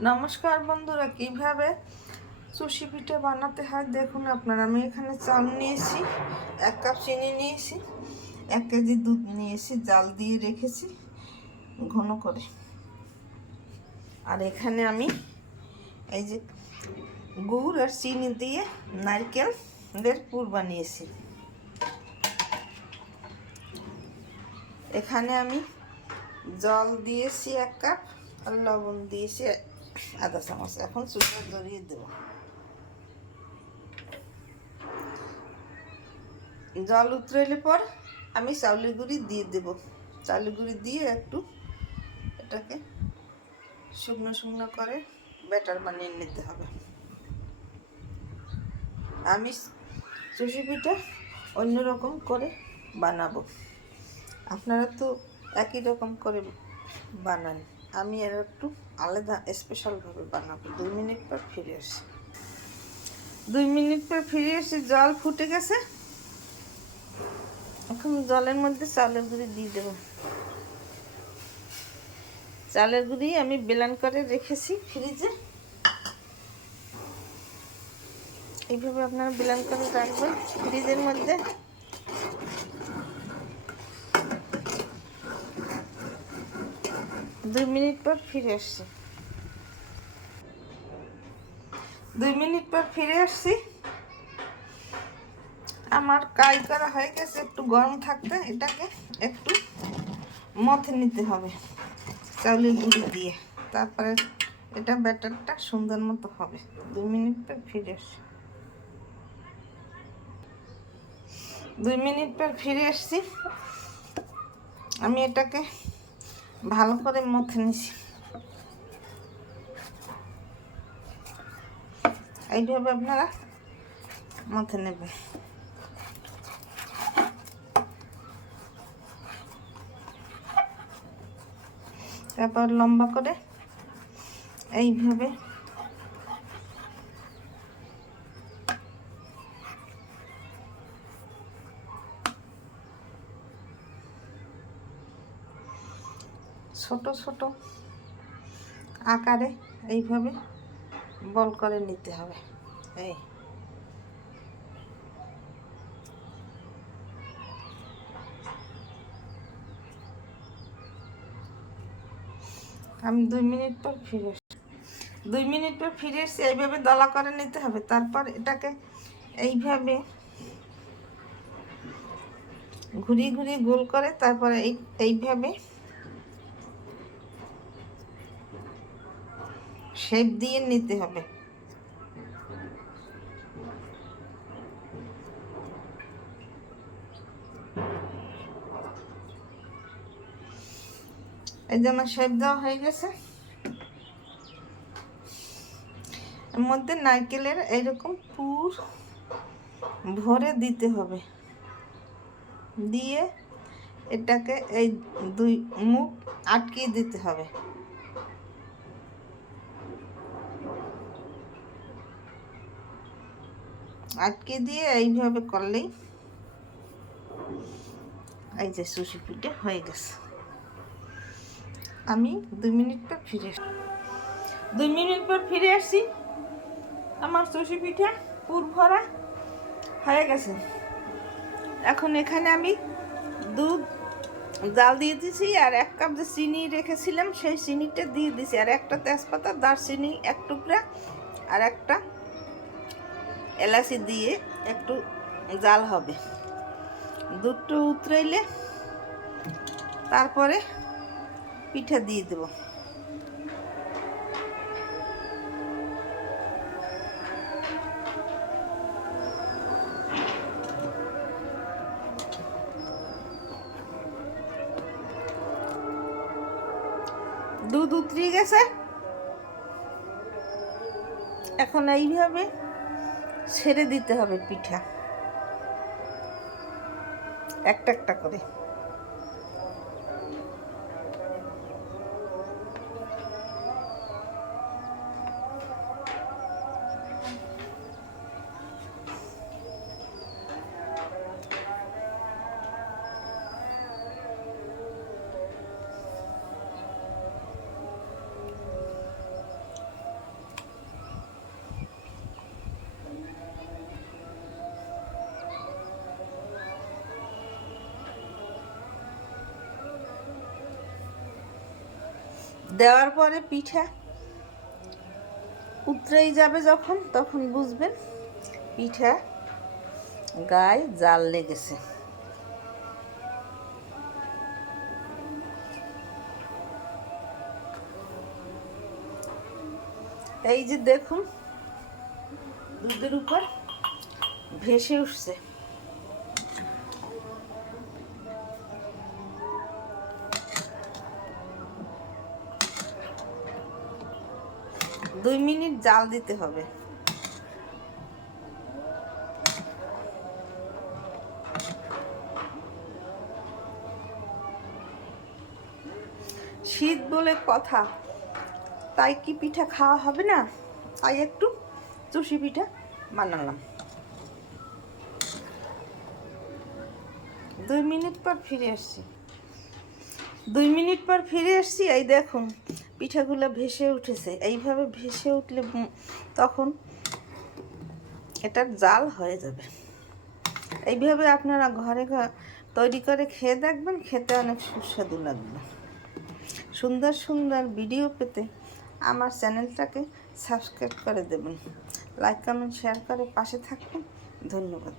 নমস্কার বন্ধুরা, কিভাবে সুশি পিঠে বানাতে হয় দেখুন আপনারা। আমি এখানে চাল নিয়েছি, 1 কাপ চিনি নিয়েছি, 1 কেজি দুধ নিয়েছি, জাল দিয়ে রেখেছি ঘন করে। আর এখানে আমি এই যে গুড় আর চিনি দিয়ে নারকেলের পুর বানিয়েছি। এখানে আমি জল দিয়েছি 1 কাপ আর লবণ দিয়েছি আধা চামচ। এখন চুলা ধরিয়ে দেব। জল উতরাইলে পর আমি চাউলের গুঁড়ি দিয়ে দেব। চাউলের গুঁড়ি দিয়ে একটু এটাকে শুকনো শুকনো করে ব্যাটার বানিয়ে নিতে হবে। আমি সুশি পিঠা অন্যরকম করে বানাবো, আপনারা তো একই রকম করে বানান, আমি এর একটু আলাদা স্পেশালভাবে বানাবো। 2 মিনিট পর ফিরে আসি। 2 মিনিট পর ফিরে এসে জল ফুটে গেছে। এখন জলের মধ্যে চালের গুঁড়ি দিয়ে দেব। চালের গুঁড়ি আমি ব্লেন্ড করে রেখেছি ফ্রিজে। এইভাবে আপনারা ব্লেন্ড করে রাখবেন ফ্রিজের মধ্যে। দুই মিনিট পর ফিরে আসছি। 2 মিনিট পর ফিরে আসছি। আমার কাই করা হয়ে গেছে। একটু গরম থাকতে এটাকে একটু মথে নিতে হবে চাউলের গুঁড়ি দিয়ে, তারপরে এটা ব্যাটারটা সুন্দর মতো হবে। 2 মিনিট পর ফিরে আসছি। 2 মিনিট পর ফিরে আসছি। আমি এটাকে ভালো করে মথে নিছি। এইভাবে আপনারা মথে নেবেন। তারপর লম্বা করে এইভাবে ছোট ছোট আকারে এইভাবে বল করে নিতে হবে। এই আমি 2 মিনিট পর ফিরে আসছি। 2 মিনিট পর ফিরে এসে এইভাবে দলা করে নিতে হবে। তারপর এটাকে এইভাবে ঘুরিয়ে ঘুরিয়ে গোল করে তারপরে এইভাবে শেপ দিয়ে নিতে হবে। এই যে আমার শেপ দেওয়া হয়ে গেছে। এর মধ্যে নারকেলের এইরকম পুর ভরে দিতে হবে, দিয়ে এটাকে এই 2 মুখ আটকে দিতে হবে। আটকে দিয়ে এইভাবে করলেই এই যে সুশি পিঠে হয়ে গেছে। আমি 2 মিনিট পর ফিরে আসি। 2 মিনিট পর ফিরে আসছি। আমার সুশি পিঠা পুর ভরা হয়ে গেছে। এখন এখানে আমি দুধ জাল দিয়ে দিয়েছি আর 1 কাপ যে চিনি রেখেছিলাম সেই চিনিটা দিয়ে দিছি, আর একটা তেজপাতা, দারচিনি 1 টুকরা আর একটা এলাচি দিয়ে একটু জাল হবে। দুধটা উতরাইলে তারপরে পিঠা দিয়ে দেব। দুধ উতরিয়ে গেছে। এখন এইভাবে ছেড়ে দিতে হবে পিঠা একটা একটা করে। দেওয়ার পরে পিঠা উতরেই যাবে যখন, তখন বুঝবেন পিঠা গায়ে জাল লেগেছে। এই যে দেখুন দুধের উপর ভেসে উঠছে। দুই মিনিট জাল দিতে হবে। শীত বলে কথা, তাই কি পিঠা খাওয়া হবে না? তাই একটু চুষি পিঠা বানালাম। 2 মিনিট পর ফিরে আসছি। 2 মিনিট পর ফিরে আসছি। এই দেখুন পিঠাগুলো ভেসে উঠেছে। এইভাবে ভেসে উঠলে তখন এটার জাল হয়ে যাবে। এইভাবে আপনারা ঘরে তৈরি করে খেয়ে দেখবেন, খেতে অনেক সুস্বাদু লাগবে। সুন্দর সুন্দর ভিডিও পেতে আমার চ্যানেলটাকে সাবস্ক্রাইব করে দেবেন, লাইক কমেন্ট শেয়ার করে পাশে থাকবেন। ধন্যবাদ।